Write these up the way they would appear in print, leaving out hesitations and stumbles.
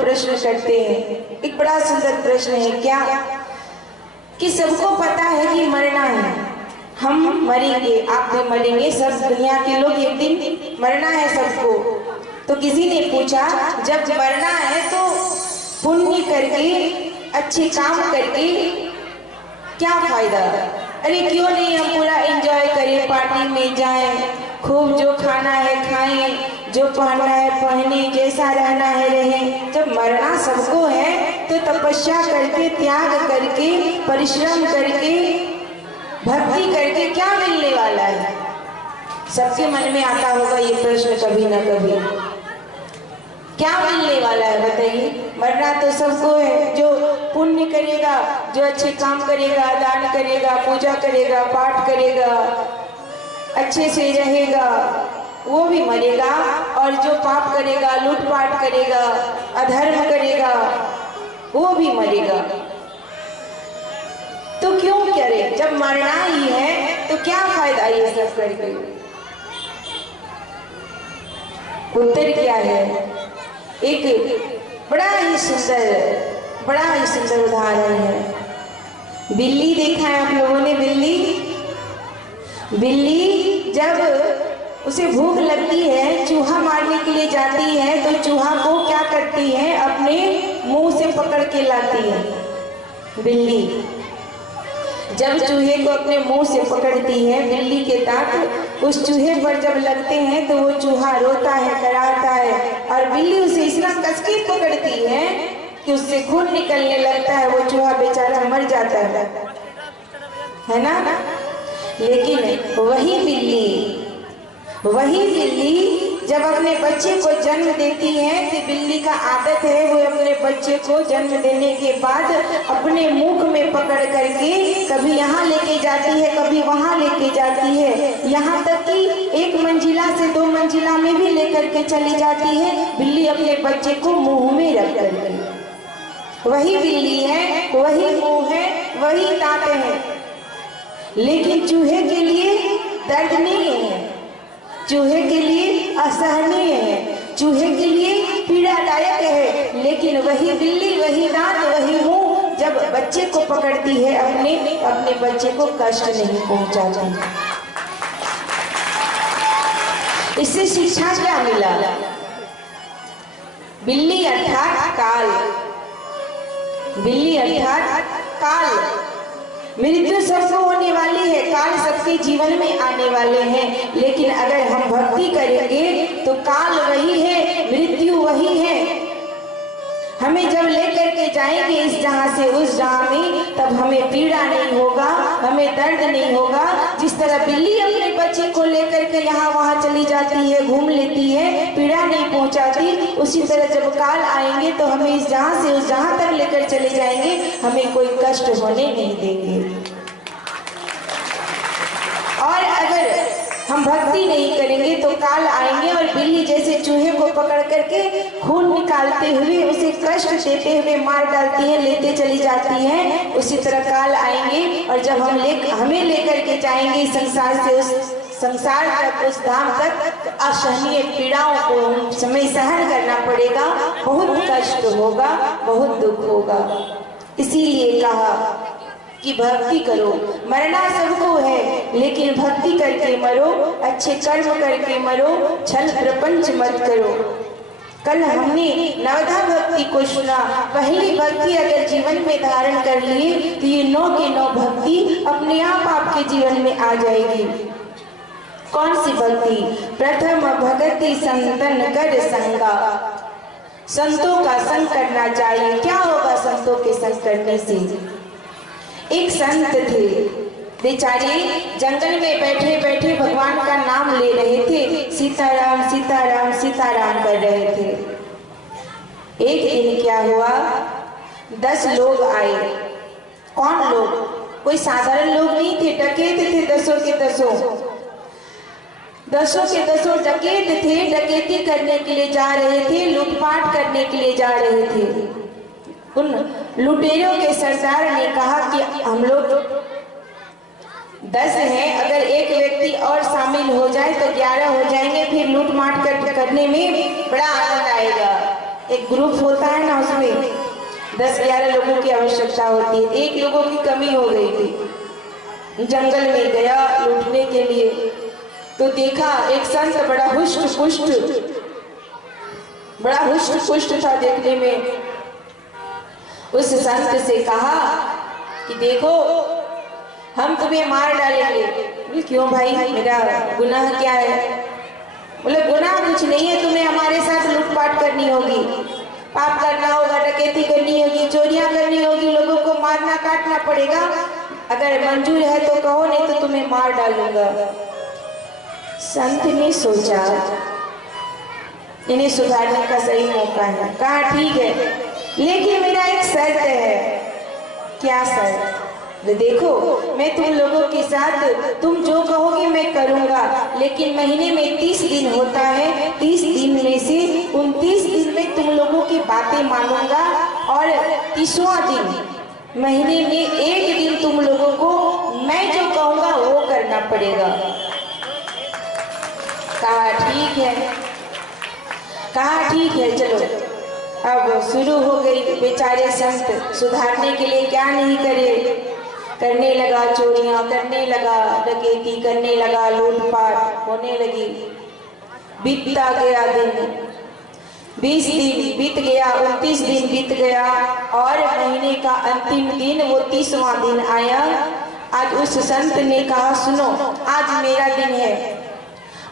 प्रश्न करते हैं। एक बड़ा सुंदर प्रश्न है क्या कि सबको पता है कि मरना है, हम मरेंगे, आप भी मरेंगे, सब दुनिया के लोग एक दिन मरना है सबको। तो किसी ने पूछा जब मरना है तो पुण्य करके अच्छे काम करके क्या फायदा? अरे क्यों नहीं हम पूरा एंजॉय करें, पार्टी में जाएं, खूब जो खाना है खाएं, जो पहनना है पहने, जैसा रहना है रहें। जब मरना सबको है तो तपस्या करके, त्याग करके, परिश्रम करके, भक्ति करके क्या मिलने वाला है? सबके मन में आता होगा ये प्रश्न कभी ना कभी, क्या मिलने वाला है बताइए? मरना तो सबको है, जो पुण्य करेगा, जो अच्छे काम करेगा, दान करेगा, पूजा करेगा, पाठ करेगा, अच्छे से रहेगा, वो भी मरेगा। और जो पाप करेगा, लूटपाट करेगा, अधर्म करेगा, वो भी मरेगा। तो क्यों करे? जब मरना ही है तो क्या फायदा ये सब करके? उत्तर क्या है? एक बड़ा ही सुंदर उदाहरण है। बिल्ली देखा है आप लोगों ने? बिल्ली जब उसे भूख लगती है, चूहा मारने के लिए जाती है तो चूहा को क्या करती है? अपने मुंह से पकड़ के लाती है। बिल्ली जब चूहे को अपने मुंह से पकड़ती है, बिल्ली के दांत उस चूहे पर जब लगते हैं तो वो चूहा रोता है, कराता है, और बिल्ली उसे इतना कस के पकड़ती है कि उससे खून निकलने लगता है, वो चूहा बेचारा मर जाता है ना? लेकिन वही बिल्ली जब अपने बच्चे को जन्म देती है तो बिल्ली का आदत है वो अपने बच्चे को जन्म देने के बाद अपने मुख में पकड़ करके कभी यहाँ लेके जाती है, कभी वहाँ लेके जाती है, यहाँ तक कि 1 मंजिला से 2 मंजिला में भी लेकर के चली जाती है बिल्ली अपने बच्चे को मुंह में रख करके। वही बिल्ली है, वही मुंह है, वही दांत है, लेकिन चूहे के लिए दर्दनीय है, चूहे के लिए असहनीय है, चूहे के लिए पीड़ादायक है। लेकिन वही बिल्ली, वही दांत, वही मुंह जब बच्चे को पकड़ती है, अपने बच्चे को कष्ट नहीं पहुंचाती। इससे शिक्षा क्या मिला? बिल्ली अर्थात काल, बिल्ली अर्थात काल, मृत्यु सबको होने वाली है, काल सबके जीवन में आने वाले हैं। लेकिन अगर हम भक्ति करेंगे तो काल वही है, मृत्यु वही है। हमें जब लेकर के जाएंगे इस जहां से उस जहां में, तब हमें पीड़ा नहीं होगा, हमें दर्द नहीं होगा। जिस तरह बिल्ली अपने बच्चे को लेकर के यहाँ वहां चली जाती है, घूम लेती है, पीड़ा नहीं पहुंचाती, उसी तरह जब काल आएंगे तो हमें इस जहां से उस जहां तक लेकर चले जाएंगे, हमें कोई कष्ट होने नहीं देंगे। और अगर हम भक्ति नहीं करेंगे तो काल आएंगे और बिल्ली जैसे चूहे को पकड़ करके खून निकालते हुए, उसे कष्ट देते हुए मार डालती है, लेते चली जाती है, उसी तरह काल आएंगे और जब हमें लेकर के जाएंगे संसार से उस संसार तक, उस धाम तक, असहनीय पीड़ाओं को समय सहन करना पड़ेगा, बहुत कष्ट होगा, बहुत दुख होगा। इसीलिए कहा कि भक्ति करो। मरना सबको है, लेकिन भक्ति करके मरो, अच्छे कर्म करके मरो, छल प्रपंच मत करो। कल हमने नवधा भक्ति को सुना। पहली भक्ति अगर जीवन में धारण कर लिए तो ये 9 के 9 भक्ति अपने आप आपके जीवन में आ जाएगी। कौन सी भक्ति? प्रथम भक्ति संतन कर संगा, संतों का संग करना चाहिए। क्या होगा संतों के संग करने से? एक संत थे, बेचारे जंगल में बैठे बैठे भगवान का नाम ले रहे थे, सीताराम सीताराम सीताराम कर रहे थे। एक दिन क्या हुआ, 10 लोग आए। कौन लोग? कोई साधारण लोग नहीं थे, डकैत थे, 10 के 10 डकैत थे, डकैती करने के लिए जा रहे थे, लूटपाट करने के लिए जा रहे थे। उन लुटेरों के सरदार ने कहा कि हम लोग 10 हैं, अगर एक व्यक्ति और शामिल हो जाए तो 11 हो जाएंगे, फिर लूटमाट करने में बड़ा आनंद आएगा। एक ग्रुप होता है ना, उसमें 10-11 लोगों की आवश्यकता होती है। एक लोगों की कमी हो गई थी, जंगल में गया लूटने के लिए, तो देखा एक संत बड़ा हुष्ट पुष्ट था देखने में। उस संत से कहा कि देखो हम तुम्हें मार डालेंगे। बोले क्यों भाई, मेरा गुनाह क्या है? बोले गुनाह कुछ नहीं है, तुम्हें हमारे साथ लूटपाट करनी होगी, पाप करना होगा, डकैती करनी होगी, चोरियां करनी होगी, लोगों को मारना काटना पड़ेगा। अगर मंजूर है तो कहो, नहीं तो तुम्हें मार डालूंगा। संत ने सोचा इन्हें सुधारने का सही मौका है। कहा ठीक है, लेकिन मेरा एक शर्त है। क्या शर्त? देखो मैं तुम लोगों के साथ तुम जो कहोगे मैं करूंगा, लेकिन महीने में 30 दिन होता है, 30 दिन में से 29 दिन में तुम लोगों की बातें मानूंगा, और 30वां दिन महीने में एक दिन तुम लोगों को मैं जो कहूंगा वो करना पड़ेगा। कहा ठीक है चलो। अब शुरू हो गई। बेचारे संत सुधारने के लिए क्या नहीं करे, करने लगा चोरियां, करने लगा डकैती, करने लगा लूटपाट होने लगी। बीतता गया दिन, 20 दिन बीत गया, 29 दिन बीत गया, और महीने का अंतिम दिन वो 30वां दिन आया। आज उस संत ने कहा सुनो, आज मेरा दिन है।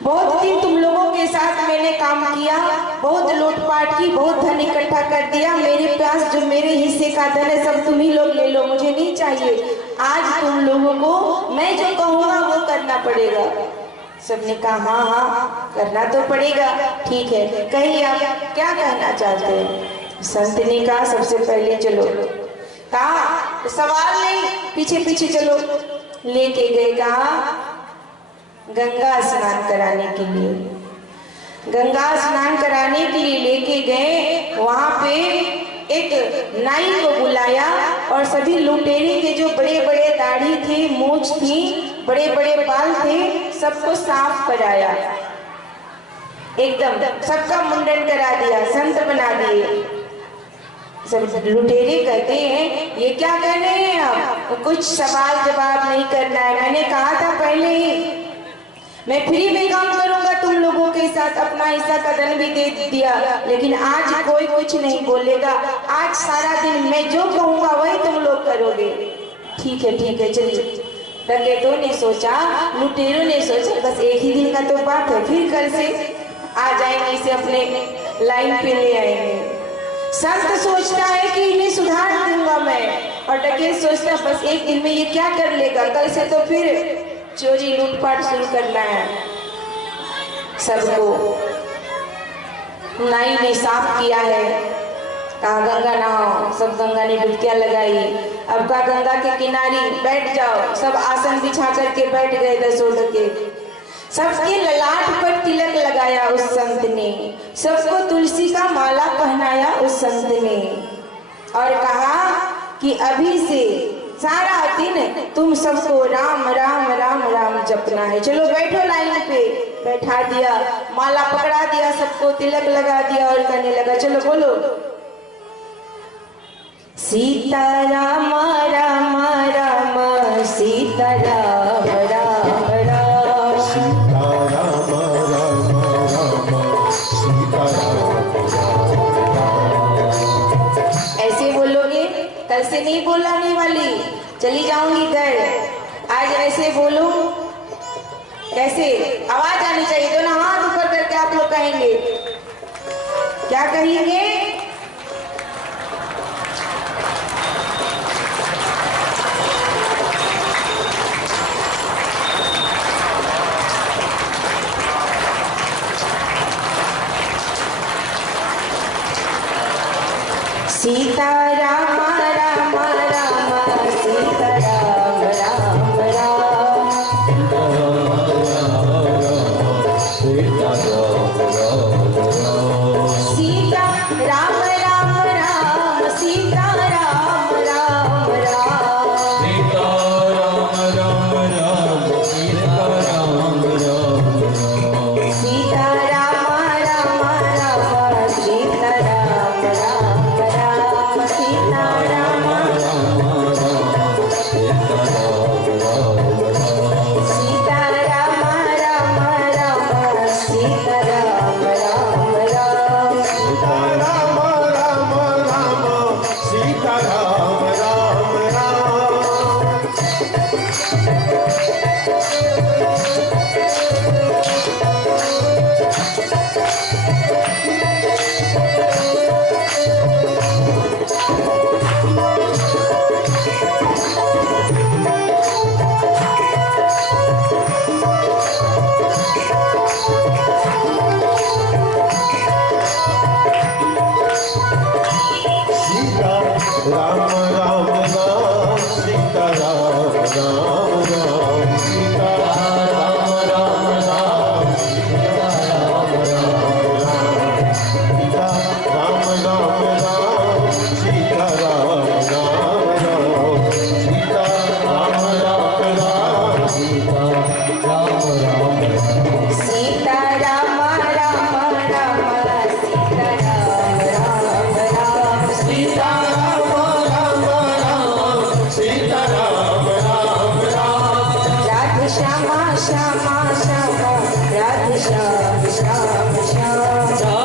बहुत दिन तुम लोगों के साथ मैंने काम किया, बहुत लूटपाट की, बहुत धन इकट्ठा कर दिया, मेरे पास जो मेरे हिस्से का धन है सब तुम ही लोग ले लो, मुझे नहीं चाहिए। आज तुम लोगों को मैं जो कहूँगा वो करना पड़ेगा। सबने कहा हाँ करना तो पड़ेगा। ठीक है, कहिए आप क्या कहना चाहते हैं? संत ने कहा सबसे पहले चलो। कहा सवाल नहीं, पीछे पीछे चलो। लेके गए, कहा गंगा स्नान कराने के लिए। गंगा स्नान कराने के लिए लेके गए। वहां पे एक नाई को बुलाया और सभी लुटेरे के जो बड़े बड़े दाढ़ी थे, मूछ थी, बड़े बड़े बाल थे, सबको साफ कराया। एकदम सबका मुंडन करा दिया, संत बना दिए। सब लुटेरे कहते हैं ये क्या कर रहे हैं आप? कुछ सवाल जवाब नहीं करना है। मैंने कहा था पहले ही मैं फ्री में काम करूंगा, तुम लोगों के साथ अपना हिस्सा का धन भी दे दिया, लेकिन आज कोई कुछ नहीं बोलेगा। आज सारा दिन मैं जो कहूंगा वही तुम लोग करोगे। ठीक है चलिए। डकैतों ने सोचा, लुटेरों ने सोचा बस एक ही दिन का तो बात है, फिर कल से आ जाएंगे, इसे अपने लाइन पे ले आएंगे। संत सोचता है कि इन्हें सुधार दूंगा मैं, और डकैत सोचता बस एक दिन में ये क्या कर लेगा, कल से तो फिर चोरी लूटपाट शुरू करना है। सबको नाई ने साफ किया है, कहा गंगा नहाओ। सब गंगा ने डुबकियां लगाई। अब का गंगा के किनारे बैठ जाओ। सब आसन बिछा करके बैठ गए 10 डकैत। सबके ललाट पर तिलक लगाया उस संत ने, सबको तुलसी का माला पहनाया उस संत ने, और कहा कि अभी से सारा दिन तुम सबको राम राम राम राम जपना है। चलो बैठो लाइन पे। बैठा दिया, माला पकड़ा दिया, सबको तिलक लगा दिया और कहने लगा चलो बोलो सीता राम राम राम सीता राम राम राम सीता राम राम राम सीता राम। ऐसे बोलोगे, कल से नहीं बोलाने वाली, चली जाऊंगी घर। आज ऐसे बोलो, कैसे आवाज आनी चाहिए। दोनों हाथ ऊपर करके आप लोग कहेंगे, क्या कहेंगे? सीता राम राम राम सीता राम राम राम सीता राम राम राम सीता राम राम राम सीता राम राम सीता राम राम सीता राम राम राम सीता राम श्याम श्याम श्याम